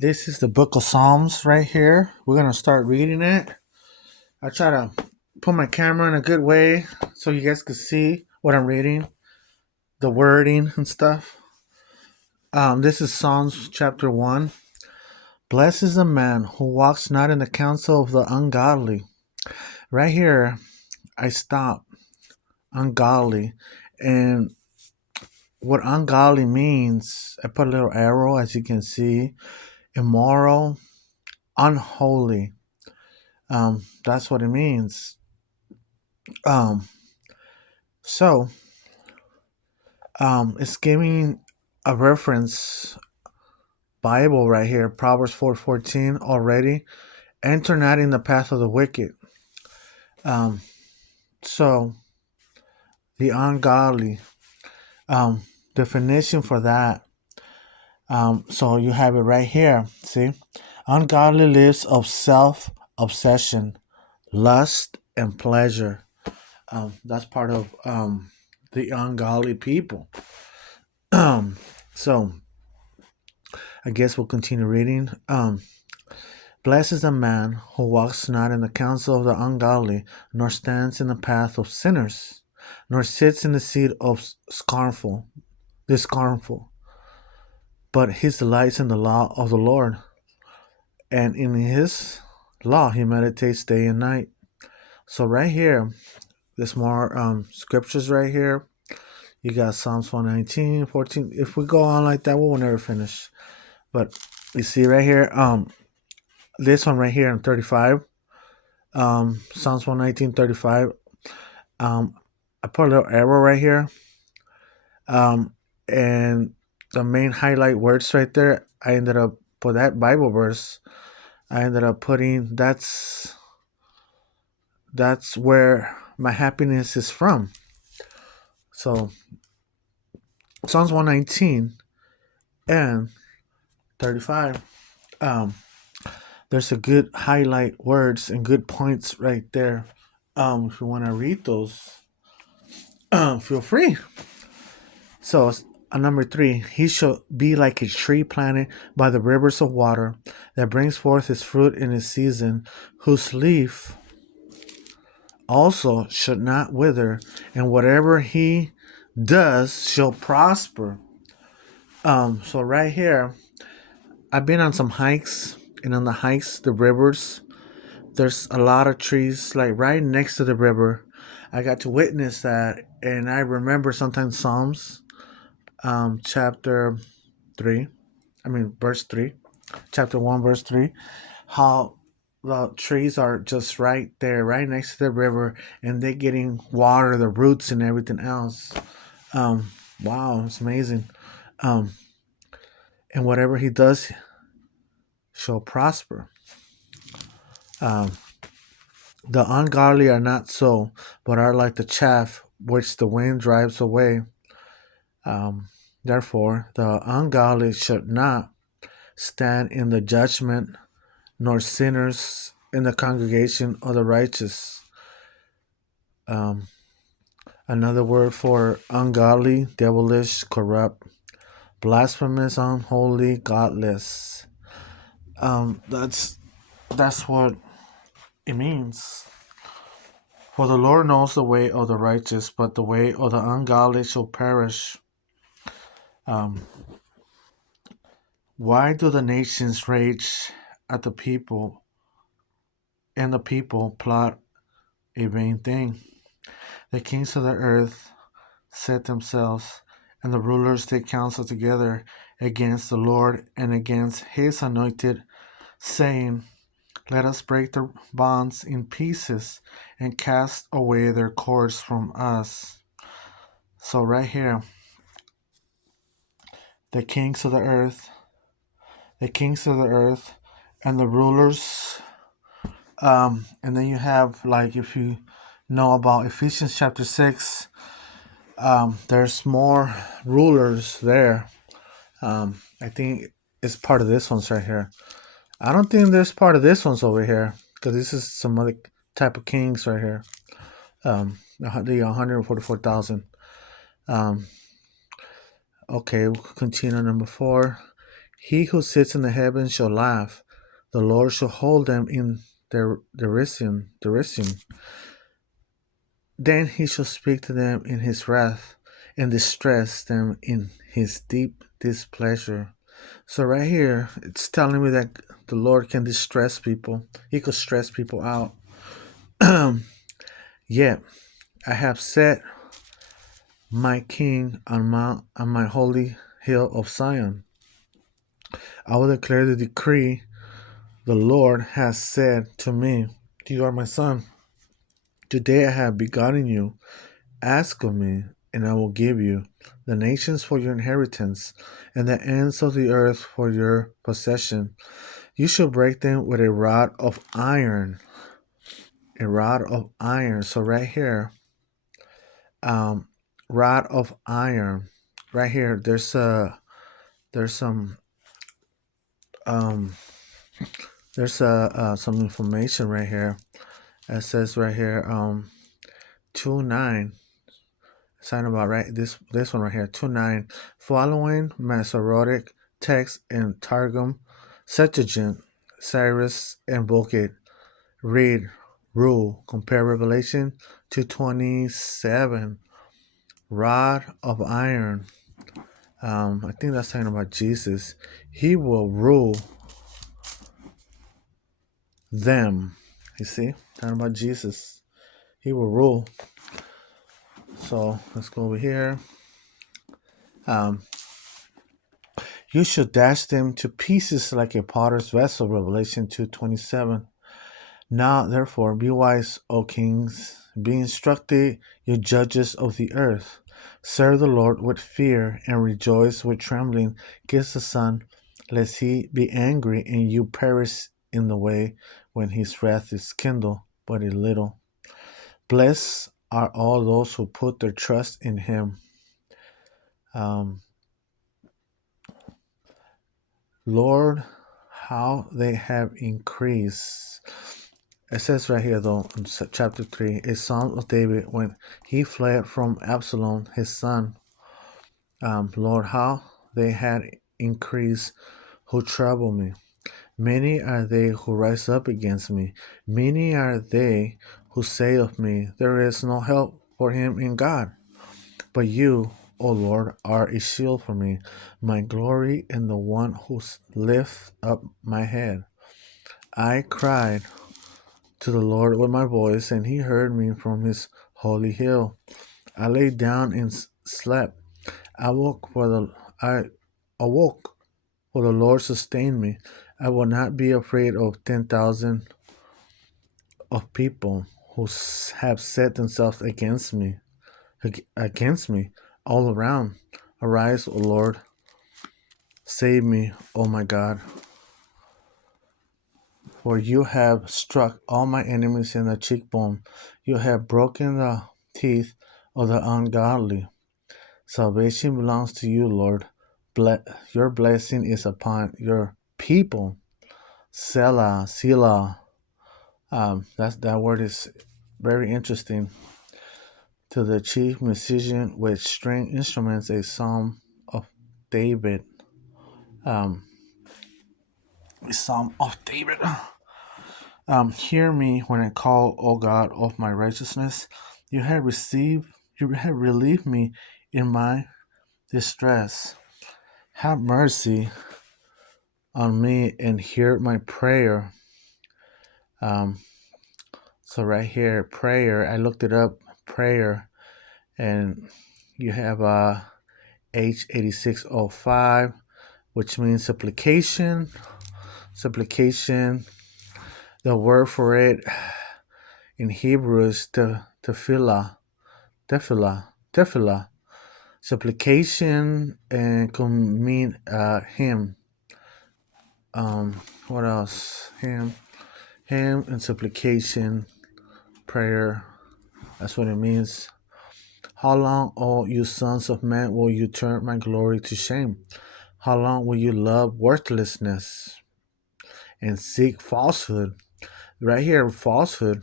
This is the book of Psalms right here. We're going to start reading it. I try to put my camera in a good way so you guys can see what I'm reading, the wording and stuff. This is Psalms chapter 1. Blessed is the man who walks not in the counsel of the ungodly. Right here, I stop ungodly. And what ungodly means, I put a little arrow as you can see. Immoral, unholy. That's what it means. Um, so it's giving a reference Bible right here, Proverbs 4:14 already. Enter not in the path of the wicked. Um, so the ungodly definition for that. So you have it right here. See, ungodly lives of self-obsession, lust, and pleasure. That's part of the ungodly people. So I guess we'll continue reading. Blessed is the man who walks not in the counsel of the ungodly, nor stands in the path of sinners, nor sits in the seat of the scornful. But his delights in the law of the Lord, and in his law he meditates day and night. So right here, there's more scriptures right here. You got Psalms 119, 14. If we go on like that, we will never finish. But you see right here, this one right here in 35, Psalms 119, 35. I put a little arrow right here. And the main highlight words right there, I ended up, for that Bible verse, I ended up putting, that's where my happiness is from. So Psalms 119 and 35. There's a good highlight words and good points right there. If you want to read those, feel free. So number 3, he shall be like a tree planted by the rivers of water that brings forth his fruit in his season, whose leaf also should not wither, and whatever he does shall prosper. So right here, I've been on some hikes, and on the hikes, the rivers, there's a lot of trees like right next to the river. I got to witness that, and I remember sometimes Psalms, chapter 3. Verse 3, chapter 1, verse 3, how the trees are just right there, right next to the river, and they're getting water, the roots, and everything else. Wow, it's amazing. And whatever he does shall prosper. The ungodly are not so, but are like the chaff which the wind drives away. Therefore, the ungodly should not stand in the judgment, nor sinners in the congregation of the righteous. Another word for ungodly, devilish, corrupt, blasphemous, unholy, godless. That's what it means. For the Lord knows the way of the righteous, but the way of the ungodly shall perish. Why do the nations rage at the people, and the people plot a vain thing? The kings of the earth set themselves, and the rulers take counsel together against the Lord and against his anointed, saying, let us break their bonds in pieces and cast away their cords from us. So right here, the kings of the earth, and the rulers. And then you have, like, if you know about Ephesians chapter 6, there's more rulers there. I think it's part of this one's right here. I don't think there's part of this one's over here, because this is some other type of kings right here. The 144,000. Okay, we'll continue on number 4. He who sits in the heavens shall laugh. The Lord shall hold them in derision. Then he shall speak to them in his wrath and distress them in his deep displeasure. So right here, it's telling me that the Lord can distress people. He could stress people out. Yet I have set my king on my holy hill of Zion. I will declare the decree. The Lord has said to me, "You are my son. Today I have begotten you. Ask of me, and I will give you the nations for your inheritance, and the ends of the earth for your possession. You shall break them with a rod of iron." A rod of iron. So right here, um, rod of iron. Right here, there's some um some information right here. It says right here 2:9. Sign about right this one right here 2:9. Following Masoretic text in Targum, Septuagint, Cyrus, and Vulgate. Read, rule. Compare Revelation 2:27. Rod of iron. I think that's talking about Jesus. He will rule them. You see, talking about Jesus. He will rule. So let's go over here. Um, you should dash them to pieces like a potter's vessel. Revelation 2:27. Now, therefore, be wise, O kings. Be instructed, you judges of the earth. Serve the Lord with fear and rejoice with trembling. Kiss the Son, lest he be angry and you perish in the way when his wrath is kindled but a little. Blessed are all those who put their trust in him. Lord, how they have increased. It says right here, though, in chapter 3, a psalm of David when he fled from Absalom, his son. Lord, how they had increased who trouble me. Many are they who rise up against me. Many are they who say of me, there is no help for him in God. But you, O Lord, are a shield for me, my glory, and the one who lifts up my head. I cried to the Lord with my voice, and he heard me from his holy hill. I lay down and slept. I awoke, for the Lord sustained me. I will not be afraid of 10,000 of people who have set themselves against me all around. Arise, O Lord, save me, O my God. For you have struck all my enemies in the cheekbone. You have broken the teeth of the ungodly. Salvation belongs to you, Lord. Your blessing is upon your people. Selah, Selah. That word is very interesting. To the chief musician with string instruments, a psalm of David. Um, a psalm of David. Hear me when I call, O God of my righteousness. You have relieved me in my distress. Have mercy on me and hear my prayer. So right here, prayer. I looked it up, prayer, and you have H8605, which means supplication. Supplication. The word for it in Hebrew is tefillah. Tefillah. Supplication and can mean hymn. What else? Hymn and supplication, prayer. That's what it means. How long, O you sons of men, will you turn my glory to shame? How long will you love worthlessness and seek falsehood? Right here, falsehood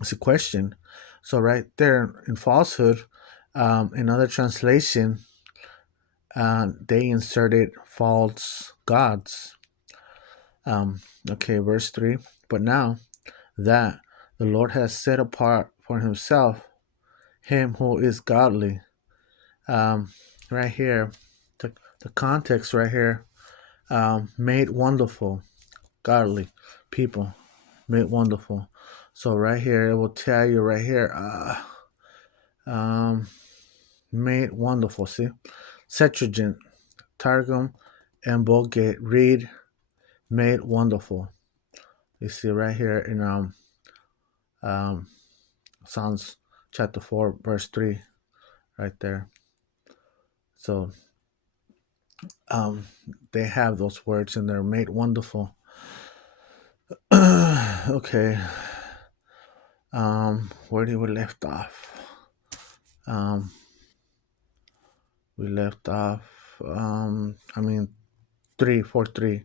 is a question. So right there in falsehood, another translation They inserted false gods. Okay, verse 3. But now that the Lord has set apart for himself him who is godly. Um, right here, the context right here, made wonderful, godly people, made wonderful. So right here, it will tell you right here, um, made wonderful. See, Septuagint, Targum, and Vulgate read made wonderful. You see right here in um, Psalms chapter 4, verse 3, right there. So um, they have those words and they're made wonderful. Okay. Where did we left off? Um, we left off. I mean, 3, 4, 3.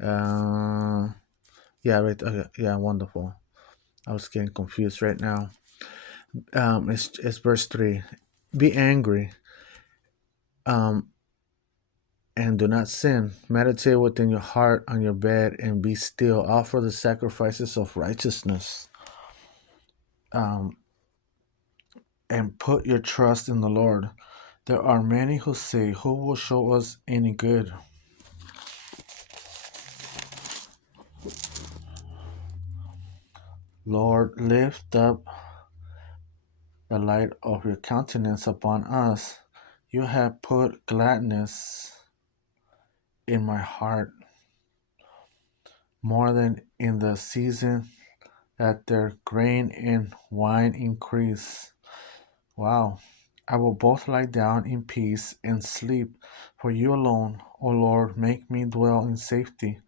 Yeah, right. Okay, yeah, wonderful. I was getting confused right now. It's verse 3. Be angry, um, and do not sin. Meditate within your heart on your bed and be still. Offer the sacrifices of righteousness. And put your trust in the Lord. There are many who say, who will show us any good? Lord, lift up the light of your countenance upon us. You have put gladness in my heart more than in the season that their grain and wine increase. Wow. I will both lie down in peace and sleep, for you alone, O Lord, make me dwell in safety.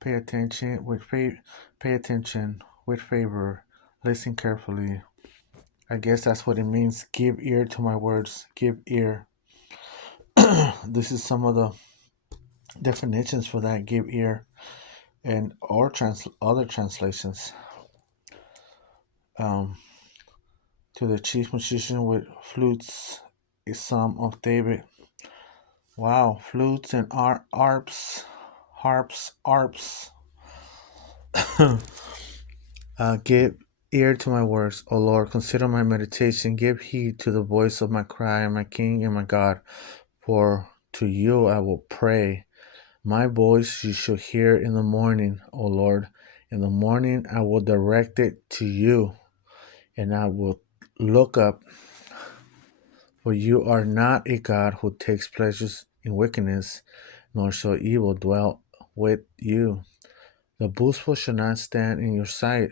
Pay attention with favor. Listen carefully. I guess that's what it means. Give ear to my words. Give ear. This is some of the definitions for that. Give ear, and or other translations. Um, to the chief musician with flutes, a psalm of David. Wow, flutes and harps. Give ear to my words, O Lord. Consider my meditation. Give heed to the voice of my cry, my King and my God. For to you I will pray. My voice you shall hear in the morning, O Lord. In the morning I will direct it to you, and I will look up. For you are not a God who takes pleasures in wickedness, nor shall evil dwell with you. The boastful shall not stand in your sight.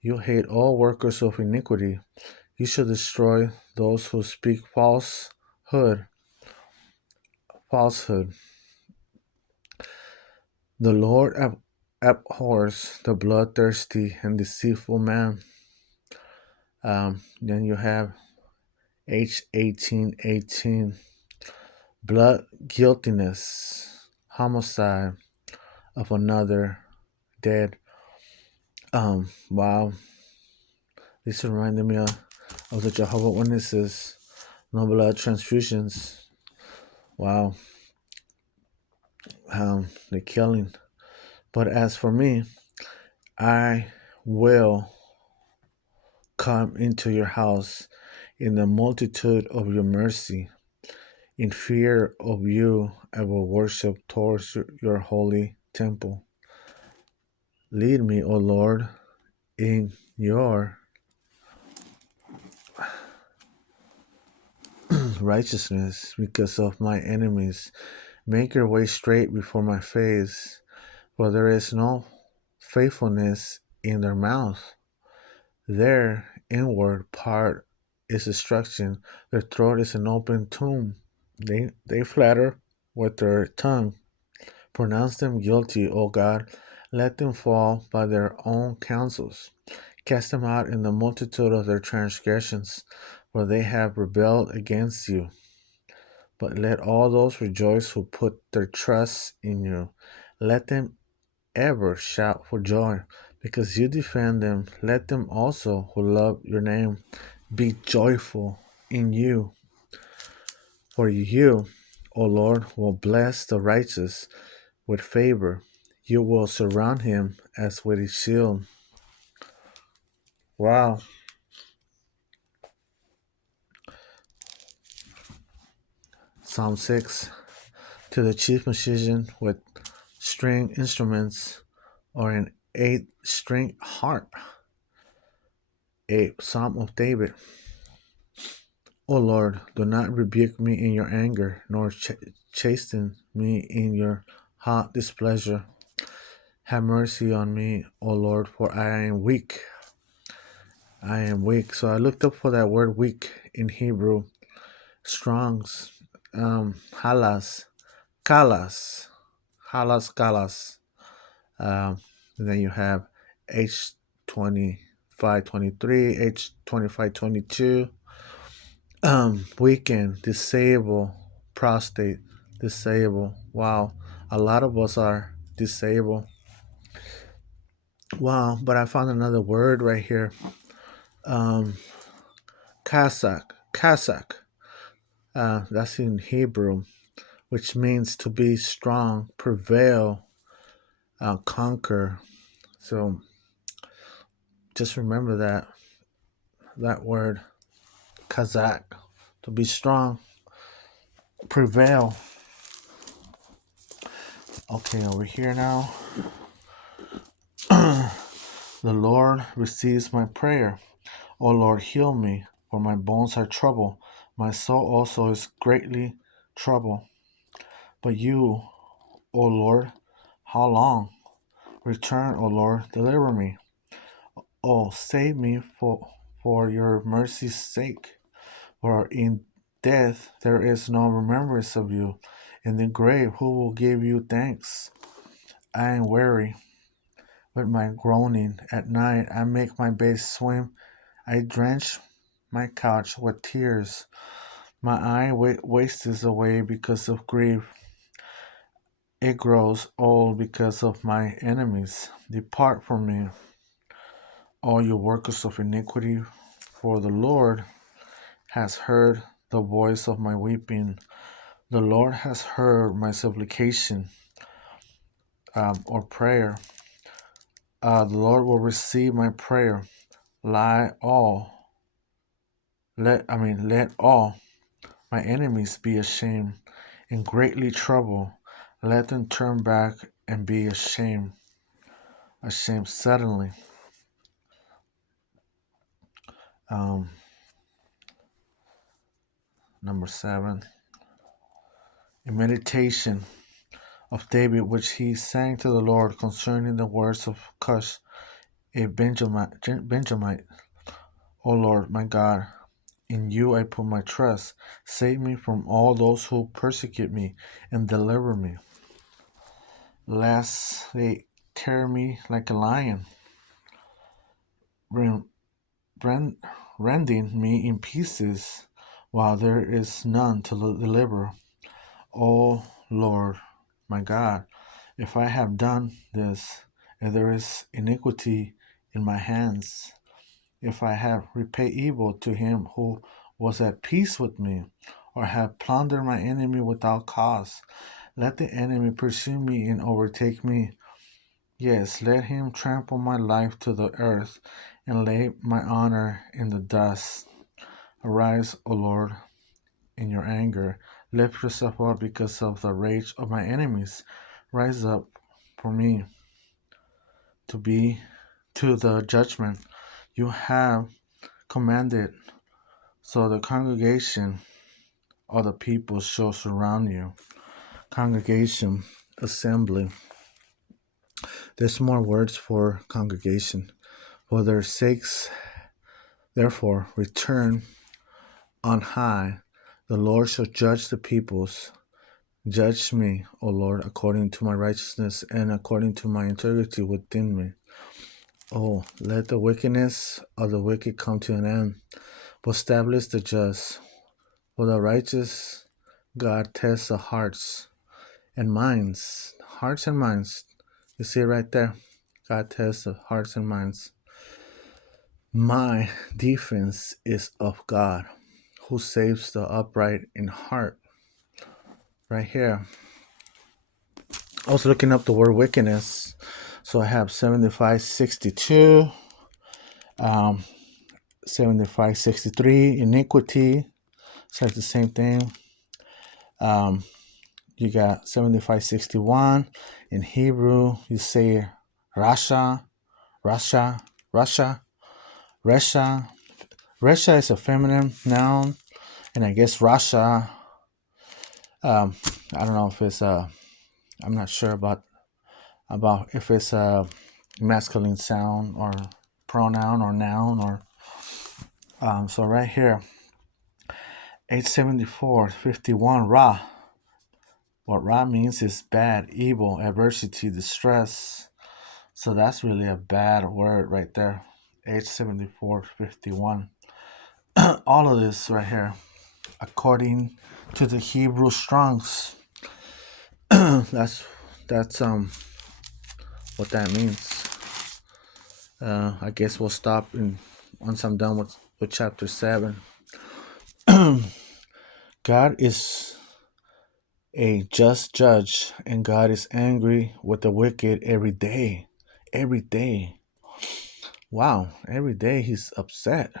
You hate all workers of iniquity. You shall destroy those who speak falsehood. The Lord abhors the bloodthirsty and deceitful man. Then you have H18:18. Blood guiltiness, homicide of another dead. Wow. This reminded me of the Jehovah's Witnesses. No blood transfusions. Wow. The killing. But as for me, I will come into your house in the multitude of your mercy. In fear of you, I will worship towards your holy temple. Lead me, O Lord, in your righteousness because of my enemies. Make your way straight before my face, for there is no faithfulness in their mouth. Their inward part is destruction. Their throat is an open tomb. They flatter with their tongue. Pronounce them guilty, O God. Let them fall by their own counsels. Cast them out in the multitude of their transgressions, for they have rebelled against you. But let all those rejoice who put their trust in you. Let them ever shout for joy, because you defend them. Let them also who love your name be joyful in you. For you, O Lord, will bless the righteous with favor. You will surround him as with a shield. Wow. Psalm 6. To the chief musician with string instruments or an 8-string harp. A Psalm of David. O Lord, do not rebuke me in your anger, nor chasten me in your hot displeasure. Have mercy on me, O Lord, for I am weak. I am weak. So I looked up for that word weak in Hebrew. Strong's, halas, kalas, kalas. And then you have H2523, H2522. Weaken, disable, prostate, disable. Wow, a lot of us are disabled. Wow, but I found another word right here. Kazakh. That's in Hebrew, which means to be strong, prevail, conquer. So just remember that word, Kazakh, to be strong, prevail. Okay, over here now. The Lord receives my prayer. O Lord, heal me, for my bones are troubled. My soul also is greatly troubled. But you, O Lord, how long? Return, O Lord, deliver me. Oh, save me for your mercy's sake. For in death there is no remembrance of you. In the grave, who will give you thanks? I am weary with my groaning. At night, I make my bed swim. I drench my couch with tears. My eye wastes away because of grief. It grows old because of my enemies. Depart from me, all you workers of iniquity, for the Lord has heard the voice of my weeping. The Lord has heard my supplication or prayer. The Lord will receive my prayer. Let all my enemies be ashamed and greatly troubled. Let them turn back and be ashamed suddenly. Number 7. A meditation of David, which he sang to the Lord concerning the words of Cush, a Benjamite. O Lord, my God, in you I put my trust. Save me from all those who persecute me and deliver me, lest they tear me like a lion, rending me in pieces, while there is none to deliver. O Lord, my God, if I have done this, and there is iniquity in my hands, if I have repaid evil to him who was at peace with me, or have plundered my enemy without cause, let the enemy pursue me and overtake me. Yes, let him trample my life to the earth and lay my honor in the dust. Arise, O Lord, in your anger. Lift yourself up because of the rage of my enemies. Rise up for me to the judgment you have commanded. So the congregation of the people shall surround you. Congregation, assembly. There's more words for congregation. For their sakes, therefore, return on high. The Lord shall judge the peoples. Judge me, O Lord, according to my righteousness and according to my integrity within me. Oh, let the wickedness of the wicked come to an end, but establish the just. For the righteous God tests the hearts and minds. Hearts and minds. You see it right there. God tests the hearts and minds. My defense is of God, who saves the upright in heart. right here. I was looking up the word wickedness. So I have 7562, 7563, iniquity. Says the same thing. You got 7561. In Hebrew, you say Rasha, Rasha, Rasha, Resha. Resha is a feminine noun, and I guess Rasha. I don't know if it's I'm not sure about if it's a masculine sound or pronoun or noun or. So right here, 874:51 Ra. What Ra means is bad, evil, adversity, distress. So that's really a bad word right there. 874:51. All of this right here, according to the Hebrew Strongs. that's what that means. I guess we'll stop once I'm done with chapter 7. God is a just judge, and God is angry with the wicked every day. Every day. Wow, every day he's upset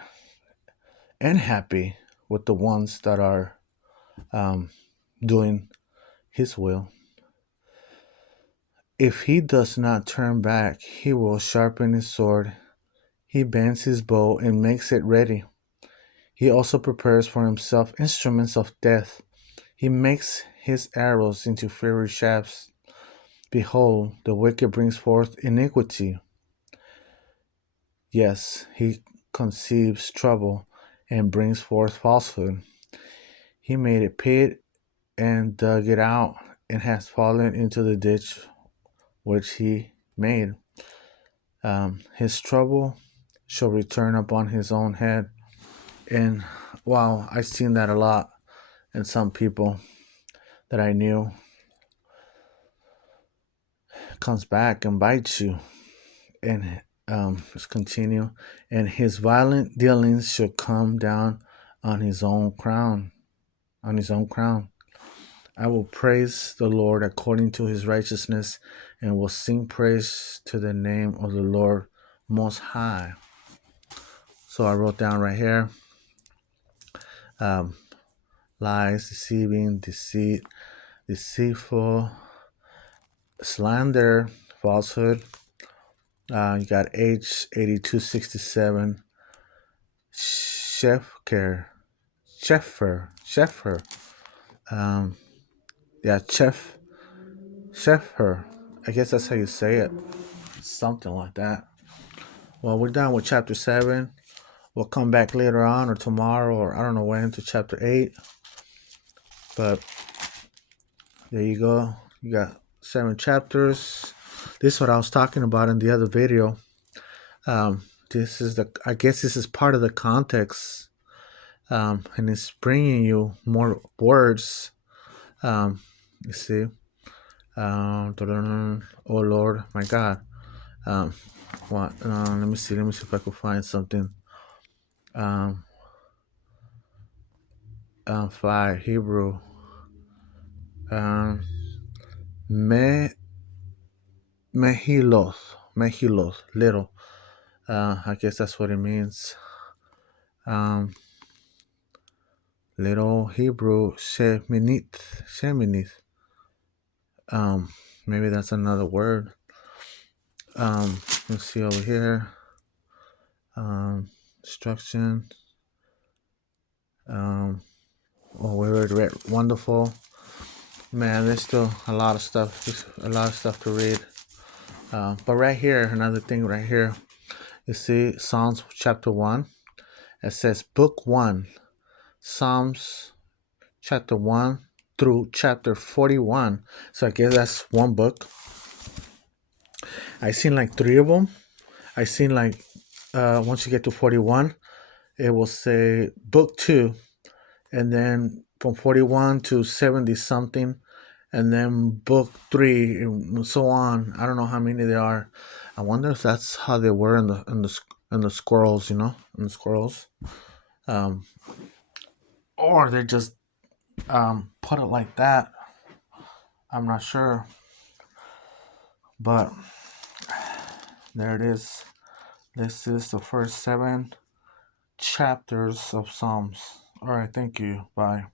and happy with the ones that are doing his will. If he does not turn back, he will sharpen his sword. He bends his bow and makes it ready. He also prepares for himself instruments of death. He makes his arrows into fiery shafts. Behold, the wicked brings forth iniquity. Yes, he conceives trouble and brings forth falsehood. He made a pit and dug it out, and has fallen into the ditch which he made. His trouble shall return upon his own head. And wow, I've seen that a lot in some people that I knew. Comes back and bites you. And let's continue. And his violent dealings shall come down on his own crown. On his own crown. I will praise the Lord according to his righteousness, and will sing praise to the name of the Lord Most High. So I wrote down right here, lies, deceiving, deceit, deceitful, slander, falsehood. You got H8267, Sheffer. Yeah, Sheffer. I guess that's how you say it. Something like that. Well, we're done with chapter 7. We'll come back later on or tomorrow or I don't know when to chapter 8. But there you go. You got 7 chapters. This is what I was talking about in the other video. I guess this is part of the context. And it's bringing you more words. You see. Oh Lord, my God. What? Let me see if I can find something. 5 Hebrew. Mehiloth, little. I guess that's what it means. Little Hebrew, Sheminith. Maybe that's another word. Let's see over here. Instruction. We read wonderful. Man, there's still a lot of stuff. There's a lot of stuff to read. But right here, another thing right here. You see Psalms chapter 1. It says book 1. Psalms chapter 1 through chapter 41. So I guess that's one book. I seen like 3 of them. I seen like once you get to 41, it will say book 2, and then from 41 to 70 something, and then book 3 and so on. I don't know how many there are. I wonder if that's how they were in the scrolls, in the scrolls, or they just put it like that. I'm not sure, but there it is. This is the first 7 chapters of Psalms. All right, thank you. Bye.